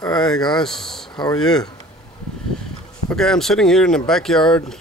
Hi guys, how are you? Okay, I'm sitting here in the backyard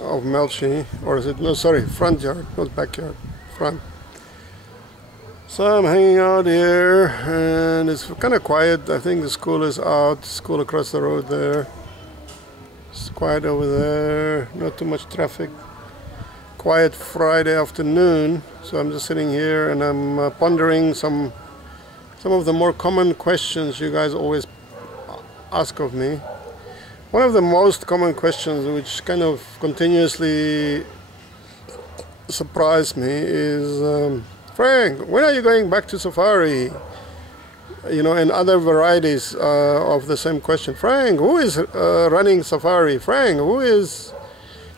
of Melchi, or is it, no sorry, front yard, not backyard, front. So I'm hanging out here and it's kind of quiet. I think the school is out, school across the road there. It's quiet over there, not too much traffic. Quiet Friday afternoon, so I'm just sitting here and I'm pondering some of the more common questions you guys always ask of me. One of the most common questions which kind of continuously surprised me is, Frank, when are you going back to Safari? You know, and other varieties of the same question. Frank, who is running Safari? Frank, who is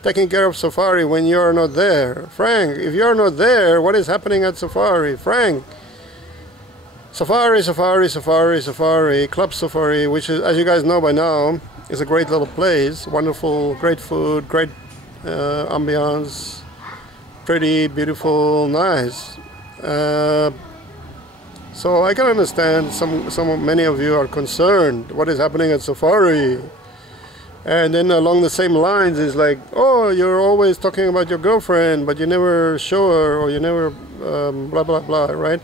taking care of Safari when you're not there? Frank, if you're not there, what is happening at Safari? Frank, Safari, Safari, Safari, Safari, Klub Safari, which is, as you guys know by now, is a great little place. Wonderful, great food, great ambiance, pretty, beautiful, nice. So I can understand many of you are concerned what is happening at Safari. And then along the same lines is like, oh, you're always talking about your girlfriend, but you never show her, or you never blah, blah, blah, right?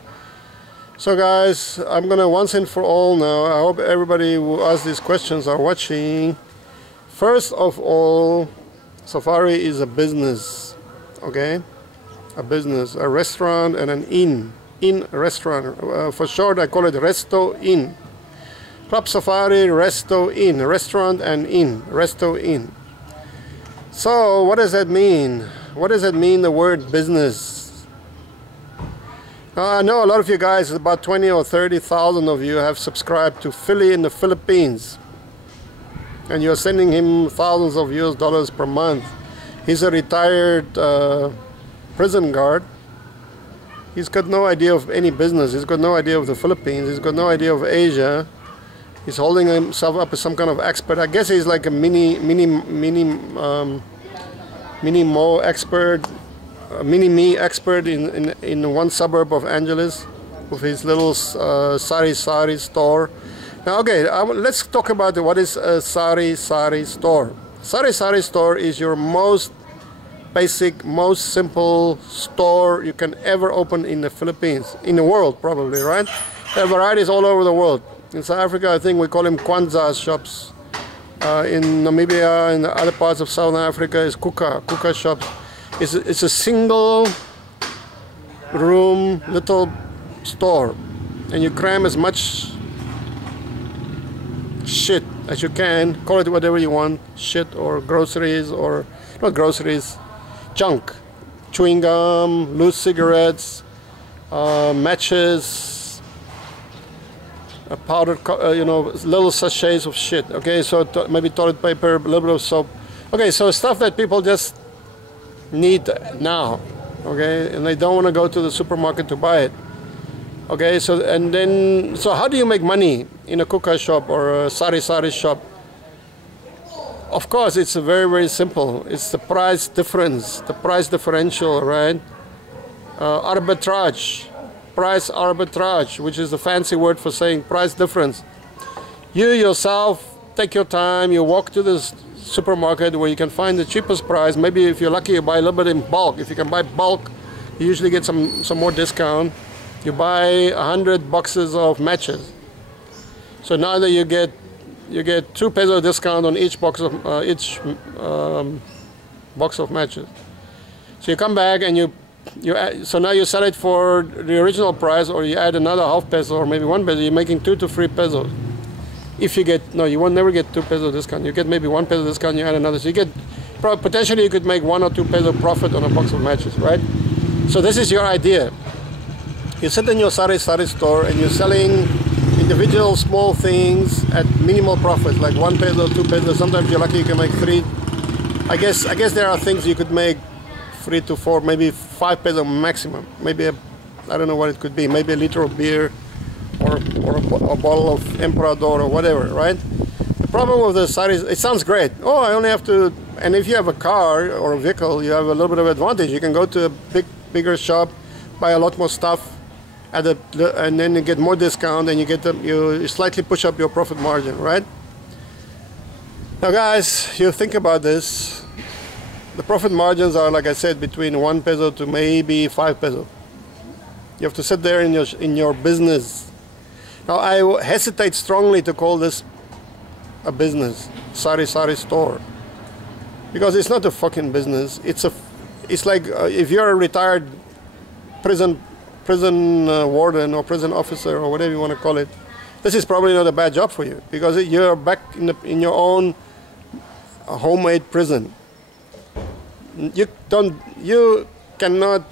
So guys, I'm gonna once and for all now, I hope everybody who asks these questions are watching. First of all, Safari is a business, okay? A business, a restaurant and an inn restaurant. For short, I call it Resto Inn. Klub Safari, Resto Inn, restaurant and inn, Resto Inn. So what does that mean? What does that mean, the word business? I know a lot of you guys, about 20 or 30,000 of you have subscribed to Philly in the Philippines. And you're sending him thousands of US dollars per month. He's a retired prison guard. He's got no idea of any business. He's got no idea of the Philippines. He's got no idea of Asia. He's holding himself up as some kind of expert. I guess he's like a mini-me expert in one suburb of Angeles with his little sari store. Now, okay, let's talk about what is a sari store. Sari store is your most basic, most simple store you can ever open in the Philippines, in the world probably, right? There are varieties all over the world. In South Africa, I think we call them Kwanzaa shops. In Namibia and other parts of Southern Africa is kuka shops. It's a single room little store, and you cram as much shit as you can, call it whatever you want, shit or groceries, or not groceries, junk, chewing gum, loose cigarettes, matches, powdered, little sachets of shit. Okay, so maybe toilet paper, a little bit of soap. Okay, so stuff that people just need now, okay, and they don't want to go to the supermarket to buy it. Okay, so how do you make money in a kuka shop or a sari shop? Of course, it's very, very simple. It's the price difference, the price differential, right? Arbitrage, price arbitrage, which is the fancy word for saying price difference. You yourself take your time, you walk to this supermarket where you can find the cheapest price. Maybe if you're lucky, you buy a little bit in bulk. If you can buy bulk, you usually get some more discount. You buy 100 boxes of matches. So now that you get 2 peso discount on each box of box of matches. So you come back and so now you sell it for the original price, or you add another half peso or maybe 1 peso. You're making 2 to 3 pesos. If you get, no, you won't never get 2 peso discount. You get maybe 1 peso discount, you add another. So you get, potentially you could make 1 or 2 peso profit on a box of matches, right? So this is your idea. You sit in your sari store and you're selling individual small things at minimal profits, like 1 peso, 2 peso. Sometimes you're lucky you can make 3. I guess there are things you could make 3 to 4, maybe 5 peso maximum. Maybe I don't know what it could be. Maybe a liter of beer, or a bottle of Emperador or whatever, right? The problem with the sari is, it sounds great. Oh, I only have to, and if you have a car or a vehicle, you have a little bit of advantage. You can go to a bigger shop, buy a lot more stuff, at and then you get more discount, and you slightly push up your profit margin, right? Now guys, you think about this. The profit margins are, like I said, between 1 peso to maybe 5 peso. You have to sit there in your business. Now I hesitate strongly to call this a business, Sari store, because it's not a fucking business. It's like if you're a retired prison warden or prison officer or whatever you want to call it, this is probably not a bad job for you, because you're back in your own homemade prison. You cannot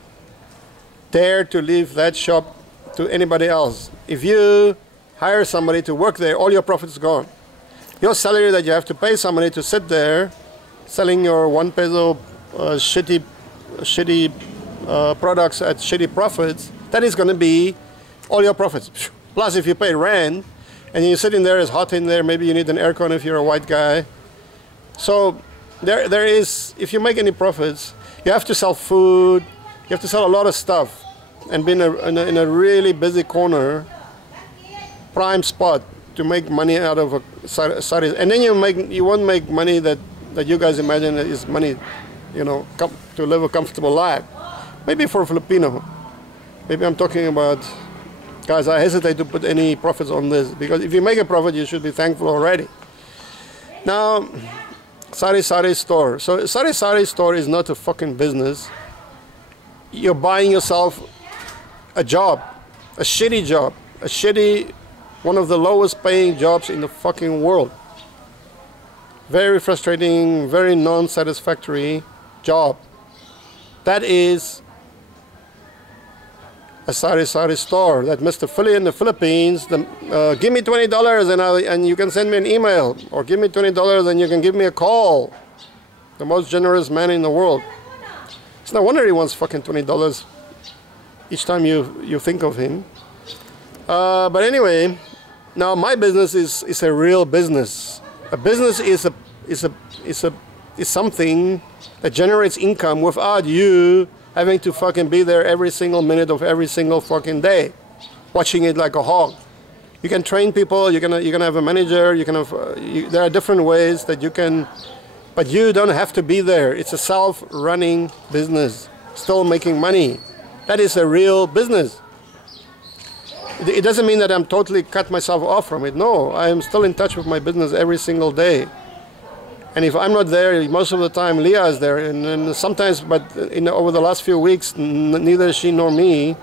dare to leave that shop to anybody else. If you hire somebody to work there, all your profits gone. Your salary that you have to pay somebody to sit there selling your 1 peso shitty products at shitty profits, that is going to be all your profits. Plus, if you pay rent and you're sitting there, it's hot in there, maybe you need an aircon if you're a white guy. So there is, if you make any profits, you have to sell food, you have to sell a lot of stuff, and be in a really busy corner, prime spot to make money out of a sari. And then you won't make money that you guys imagine is money, you know, to live a comfortable life. Maybe for a Filipino. Maybe I'm talking about, guys, I hesitate to put any profits on this, because if you make a profit, you should be thankful already. Now, Sari store. So Sari store is not a fucking business. You're buying yourself a job, a shitty job, one of the lowest paying jobs in the fucking world. Very frustrating, very non-satisfactory job. That is a Sari store that Mr. Philly in the Philippines, give me $20 and you can send me an email, or give me $20 and you can give me a call. The most generous man in the world. It's no wonder he wants fucking $20 each time you think of him. But anyway, now my business is a real business. A business is something that generates income without you having to fucking be there every single minute of every single fucking day, watching it like a hog. You can train people. You can have a manager. You can have. There are different ways that you can, but you don't have to be there. It's a self-running business, still making money. That is a real business. It doesn't mean that I'm totally cut myself off from it. No, I am still in touch with my business every single day. And if I'm not there, most of the time Leah is there. And sometimes, but over the last few weeks, neither she nor me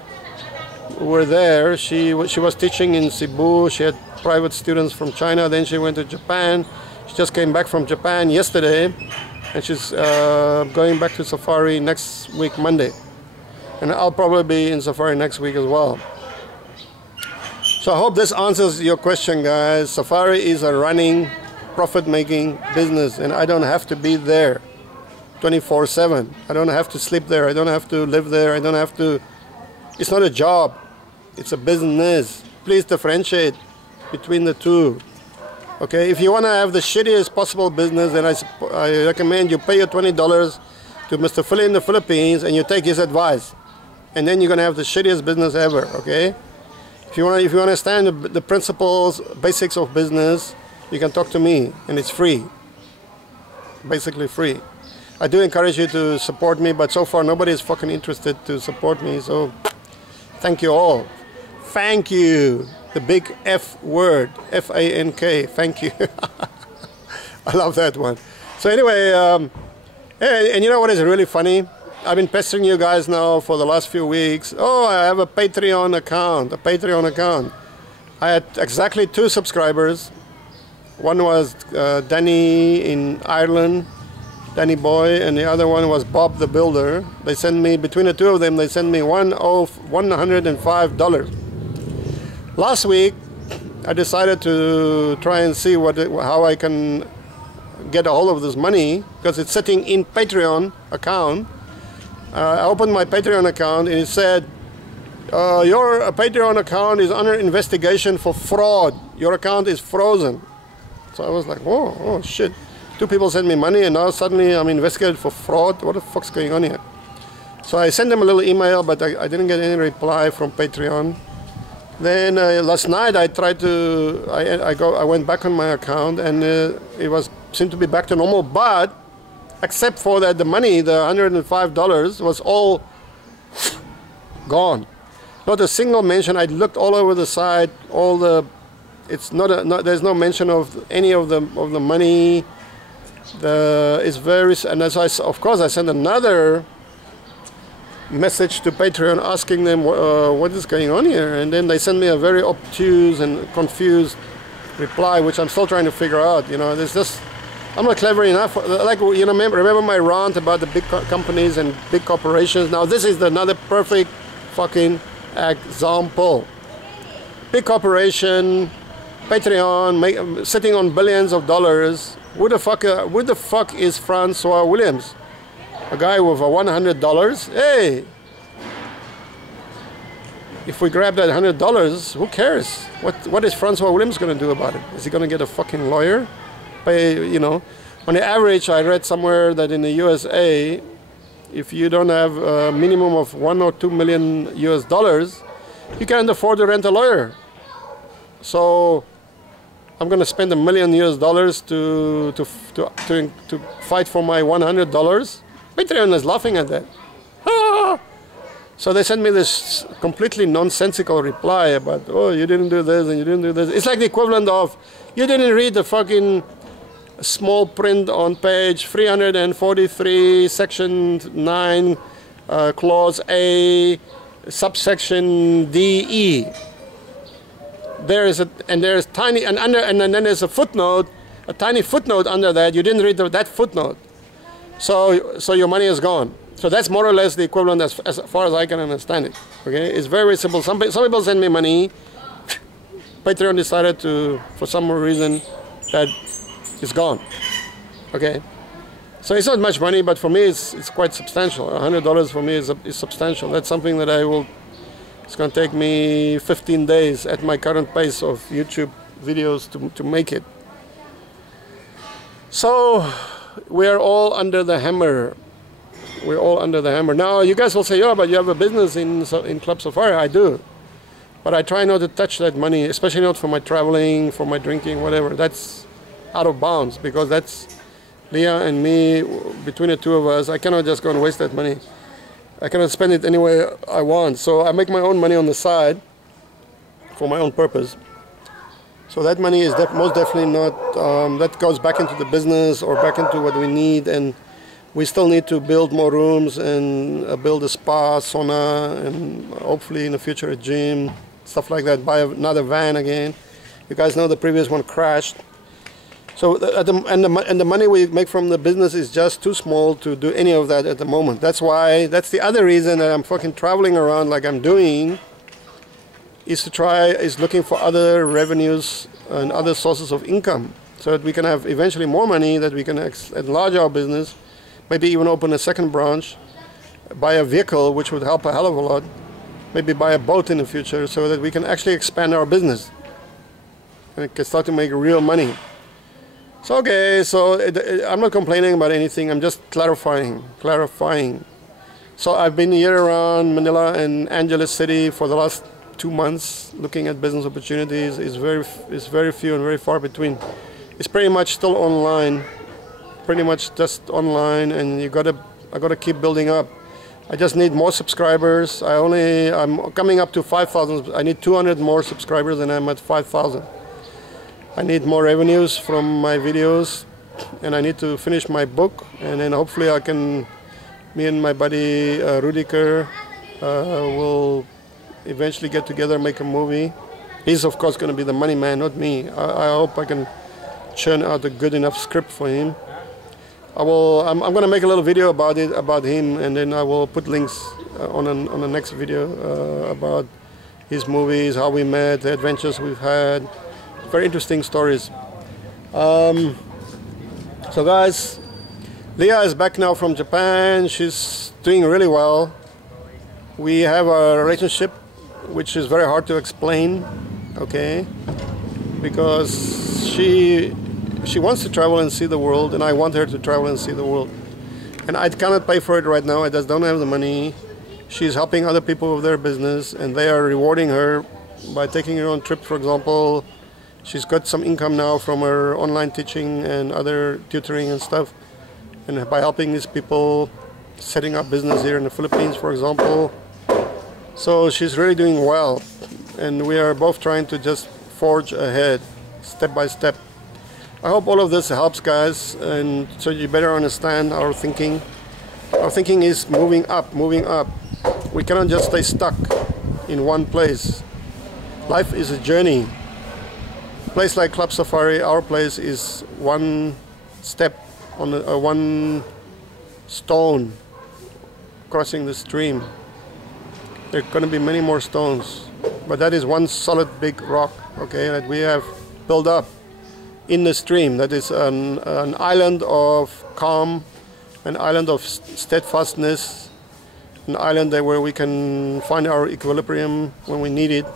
were there. She was teaching in Cebu. She had private students from China. Then she went to Japan. She just came back from Japan yesterday. And she's going back to Safari next week, Monday. And I'll probably be in Safari next week as well. So I hope this answers your question, guys. Safari is a running, profit-making business, and I don't have to be there 24/7. I don't have to sleep there. I don't have to live there. I don't have to. It's not a job. It's a business. Please differentiate between the two. Okay, if you want to have the shittiest possible business, then I recommend you pay your $20 to Mr. Philly in the Philippines and you take his advice. And then you're going to have the shittiest business ever, okay? If you want to understand the principles, basics of business, you can talk to me, and it's free. Basically free. I do encourage you to support me, but so far nobody is fucking interested to support me, so thank you all. Thank you. The big F word, F-A-N-K, thank you. I love that one. So anyway, and you know what is really funny? I've been pestering you guys now for the last few weeks. Oh, I have a Patreon account. I had exactly 2 subscribers. One was Danny in Ireland, Danny Boy, and the other one was Bob the Builder. They sent me, between the two of them, they sent me $105. Last week, I decided to try and see how I can get a hold of this money, because it's sitting in Patreon account. I opened my Patreon account and it said, your Patreon account is under investigation for fraud. Your account is frozen. So I was like, oh shit. 2 people sent me money and now suddenly I'm investigated for fraud. What the fuck's going on here? So I sent them a little email, but I didn't get any reply from Patreon. Then last night I tried to, I went back on my account, and it seemed to be back to normal, but except for that the money, the $105 was all gone. Not a single mention. I looked all over the site, it's there's no mention of any of the money. And of course I sent another message to Patreon asking them what is going on here, and then they sent me a very obtuse and confused reply, which I'm still trying to figure out. There's just, I'm not clever enough. Like, remember my rant about the big companies and big corporations? Now this is another perfect fucking example. Big corporation, Patreon, sitting on billions of dollars. Who the fuck is Francois Williams? A guy with $100? Hey! If we grab that $100, who cares? What is Francois Williams going to do about it? Is he going to get a fucking lawyer? On the average, I read somewhere that in the USA, if you don't have a minimum of $1 or $2 million US, you can't afford to rent a lawyer. So I'm going to spend $1 million US to fight for my $100. Patreon is laughing at that. Ah! So they sent me this completely nonsensical reply about, oh, you didn't do this and you didn't do this. It's like the equivalent of, you didn't read the fucking small print on page 343, section 9, clause A, subsection D, E. There's tiny, and then there's a footnote, a tiny footnote under that. You didn't read that footnote. So your money is gone. So that's more or less the equivalent as far as I can understand it. Okay, it's very simple. Some people send me money. Patreon decided to, for some reason, that it's gone. Okay, so it's not much money, but for me it's quite substantial. $100 for me is substantial. That's something that it's going to take me 15 days at my current pace of YouTube videos to make it. So we are all under the hammer. We're all under the hammer. Now you guys will say, yeah, but you have a business in Klub Safari. I do. But I try not to touch that money, especially not for my traveling, for my drinking, whatever. That's out of bounds, because that's Leah and me, between the two of us. I cannot just go and waste that money. I cannot spend it any way I want. So I make my own money on the side for my own purpose. So that money is most definitely not, that goes back into the business or back into what we need. And we still need to build more rooms and build a spa, sauna, and hopefully in the future a gym, stuff like that. Buy another van again. You guys know the previous one crashed. So the money we make from the business is just too small to do any of that at the moment. That's the other reason that I'm fucking traveling around like I'm doing, is looking for other revenues and other sources of income, so that we can have eventually more money, that we can enlarge our business, maybe even open a second branch, buy a vehicle, which would help a hell of a lot, maybe buy a boat in the future, so that we can actually expand our business and can start to make real money. So okay, so I'm not complaining about anything, I'm just clarifying. So I've been here around Manila and Angeles City for the last 2 months looking at business opportunities. It's very few and very far between. It's pretty much still online, pretty much just online, and I gotta keep building up. I just need more subscribers. I'm coming up to 5,000. I need 200 more subscribers and I'm at 5,000. I need more revenues from my videos, and I need to finish my book, and then hopefully me and my buddy Rudiker will eventually get together and make a movie. He's of course going to be the money man, not me. I hope I can churn out a good enough script for him. I'm going to make a little video about him, and then I will put links on the next video about his movies, how we met, the adventures we've had. Very interesting stories. So guys, Leah is back now from Japan. She's doing really well. We have a relationship which is very hard to explain, okay? Because she wants to travel and see the world, and I want her to travel and see the world. And I cannot pay for it right now. I just don't have the money. She's helping other people with their business, and they are rewarding her by taking her own trip, for example. She's got some income now from her online teaching and other tutoring and stuff, and by helping these people setting up business here in the Philippines, for example. So she's really doing well, and we are both trying to just forge ahead step by step. I hope all of this helps, guys, and so you better understand our thinking. Our thinking is moving up, moving up. We cannot just stay stuck in one place. Life is a journey. A place like Klub Safari, our place, is one step on one stone crossing the stream. There are going to be many more stones, but that is one solid big rock, okay, that we have built up in the stream. That is an island of calm, an island of steadfastness, an island there where we can find our equilibrium when we need it.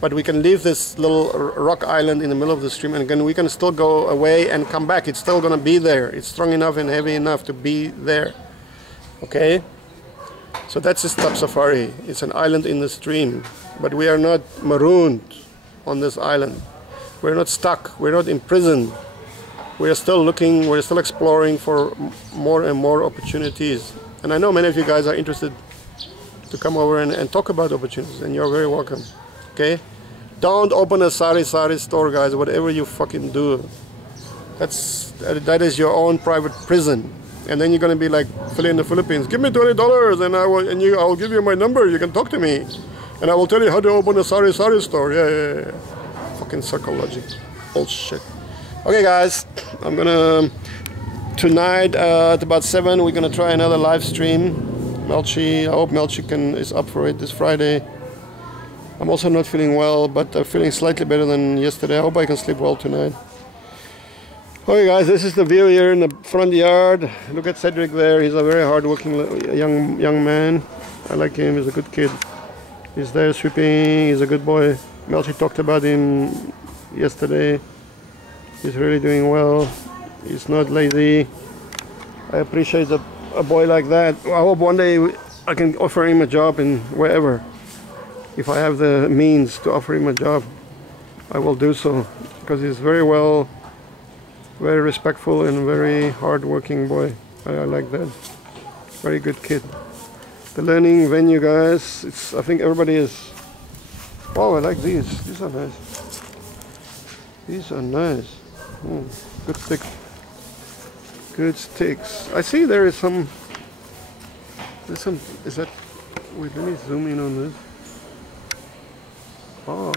But we can leave this little rock island in the middle of the stream, and again we can still go away and come back. It's still going to be there. It's strong enough and heavy enough to be there. Okay? So that's this Klub Safari. It's an island in the stream. But we are not marooned on this island. We're not stuck. We're not imprisoned. We are still looking, we're still exploring for more and more opportunities. And I know many of you guys are interested to come over and talk about opportunities, and you're very welcome. Okay? Don't open a sari store, guys, whatever you fucking do. That is your own private prison. And then you're gonna be like Philly in the Philippines. Give me $20 and I'll give you my number. You can talk to me. And I will tell you how to open a sari store. Yeah. Fucking psychology. Bullshit. Okay, guys. I'm gonna tonight at about 7 we're gonna try another live stream. Melchi, I hope Melchi is up for it this Friday. I'm also not feeling well, but I'm feeling slightly better than yesterday. I hope I can sleep well tonight. Okay, guys, this is the view here in the front yard. Look at Cedric there. He's a very hard-working young man. I like him. He's a good kid. He's there sweeping. He's a good boy. Melchi talked about him yesterday. He's really doing well. He's not lazy. I appreciate a boy like that. I hope one day I can offer him a job in wherever. If I have the means to offer him a job, I will do so, because he's very well, very respectful and very hard-working boy. I like that. Very good kid. The learning venue, guys. I think everybody is. Oh, I like these. These are nice. These are nice. Good sticks. Good sticks. I see there is some. There's some. Is that? Wait, let me zoom in on this. Oh,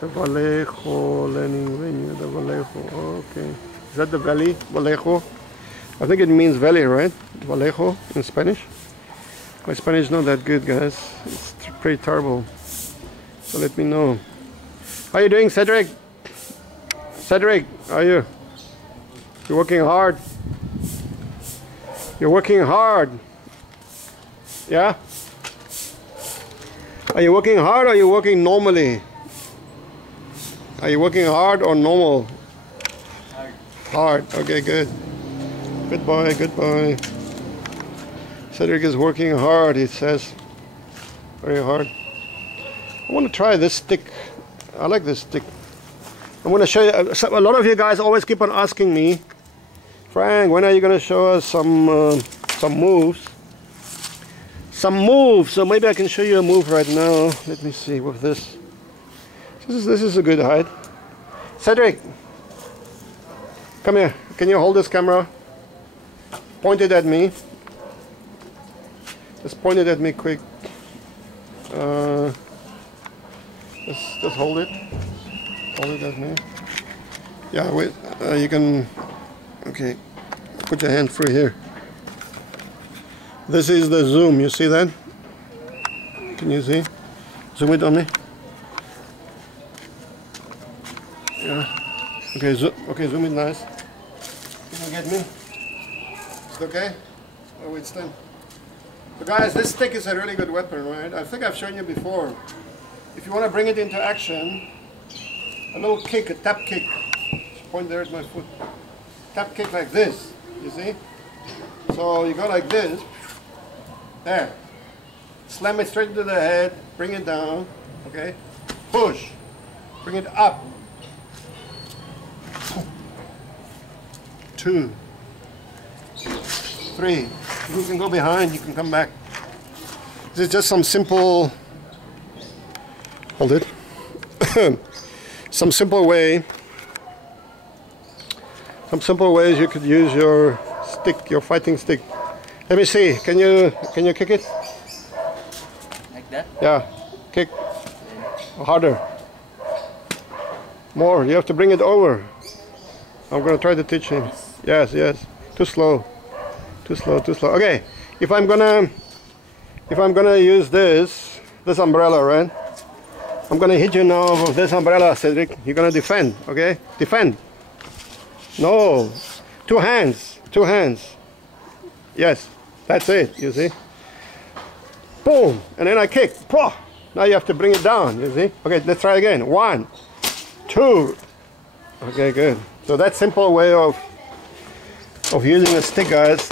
the Vallejo learning venue, the Vallejo. Oh, okay, is that the valley, Vallejo? I think it means valley, right? Vallejo in Spanish. My Spanish is not that good, guys. It's pretty terrible. So let me know. How you doing, Cedric? Cedric, how are you? You're working hard. You're working hard. Yeah? Are you working hard or are you working normally? Are you working hard or normal? Hard. Okay, good. Good boy, good boy. Cedric is working hard, he says. Very hard. I want to try this stick. I like this stick. I'm going to show you. A lot of you guys always keep on asking me, Frank, when are you going to show us some moves? Some moves. So maybe I can show you a move right now. Let me see with this. This is a good height. Cedric, come here. Can you hold this camera? Point it at me. Just point it at me quick. Just hold it. Hold it at me. Yeah, wait. You can. Okay. Put your hand through here. This is the zoom. You see that? Can you see? Zoom it on me. Yeah. Okay. Zoom it nice. Can you get me? Is it okay? Oh, wait, stand. So guys, this stick is a really good weapon, right? I think I've shown you before. If you want to bring it into action, a little kick, a tap kick. Just point there at my foot. Tap kick like this, you see? So you go like this. There. Slam it straight into the head. bring it down, okay? Push, bring it up. 2, 3. You can go behind, you can come back. This is just some simple, hold it, some simple ways you could use your stick, your fighting stick. Let me see, can you kick it? Like that? Yeah, kick harder. More, you have to bring it over. I'm gonna try to teach him. Yes, yes, too slow. Too slow, too slow. Okay, if I'm gonna use this umbrella, right? I'm gonna hit you now with this umbrella, Cedric. You're gonna defend, okay? Defend. No, 2 hands, 2 hands. Yes, that's it, you see? Boom, and then I kick. Now you have to bring it down, you see? Okay, let's try again. 1, 2. Okay, good. So that simple way of using a stick, guys.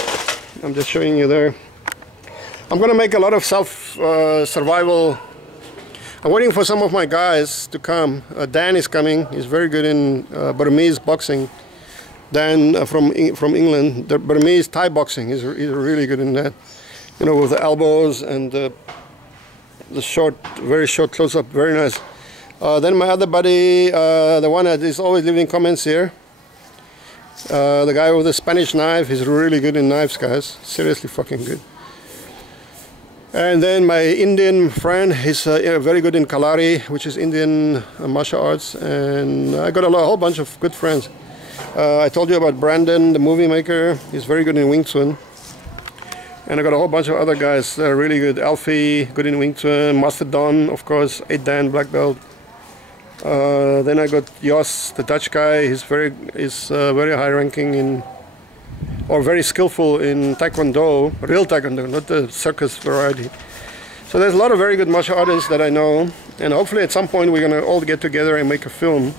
I'm just showing you there. I'm gonna make a lot of survival. I'm waiting for some of my guys to come. Dan is coming. He's very good in Burmese boxing. Dan from England, the Burmese Thai boxing. He's really good in that. You know, with the elbows and the short, very short close-up. Very nice. Then my other buddy, the one that is always leaving comments here. The guy with the Spanish knife, he's really good in knives, guys. Seriously fucking good. And then my Indian friend, he's very good in Kalari, which is Indian martial arts. And I got a whole bunch of good friends. I told you about Brandon, the movie maker. He's very good in Wing Chun. And I got a whole bunch of other guys that are really good. Alfie, good in Wing Chun. Master Don, of course. 8Dan, black belt. Then I got Jos, the Dutch guy. He's very high ranking in, or very skillful in Taekwondo, real Taekwondo, not the circus variety. So there's a lot of very good martial artists that I know, and hopefully at some point we're gonna all get together and make a film.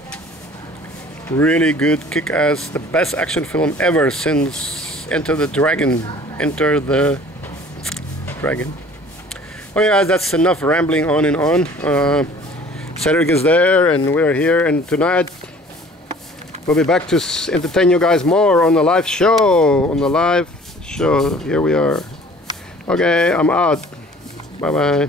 Really good, kick-ass, the best action film ever since Enter the Dragon. Enter the Dragon. Okay, guys, that's enough rambling on and on. Cedric is there and we're here, and tonight we'll be back to entertain you guys more on the live show. Here we are. Okay, I'm out. Bye bye.